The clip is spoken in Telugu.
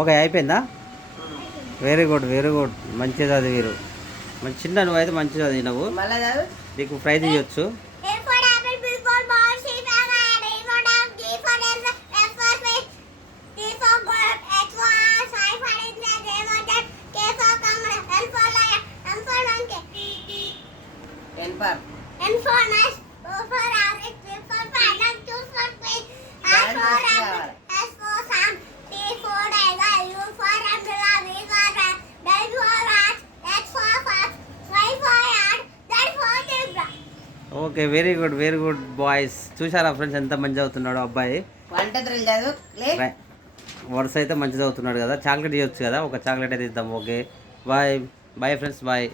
ఓకే అయిపోయిందా? వెరీ గుడ్ మంచిగా చదివారు. మంచి చిన్న నువ్వు అయితే మంచిగా చదివినావు. నీకు ప్రైజ్ ఇవ్వచ్చు. Okay very good boys. చూసారా ఫ్రెండ్స్ ఎంత మంచి చదువుతున్నాడు అబ్బాయి. వరుస అయితే మంచి చదువుతున్నాడు కదా. చాక్లెట్ ఇవ్వచ్చు కదా, ఒక చాక్లెట్ అయితే ఇద్దాం. Okay bye friends bye.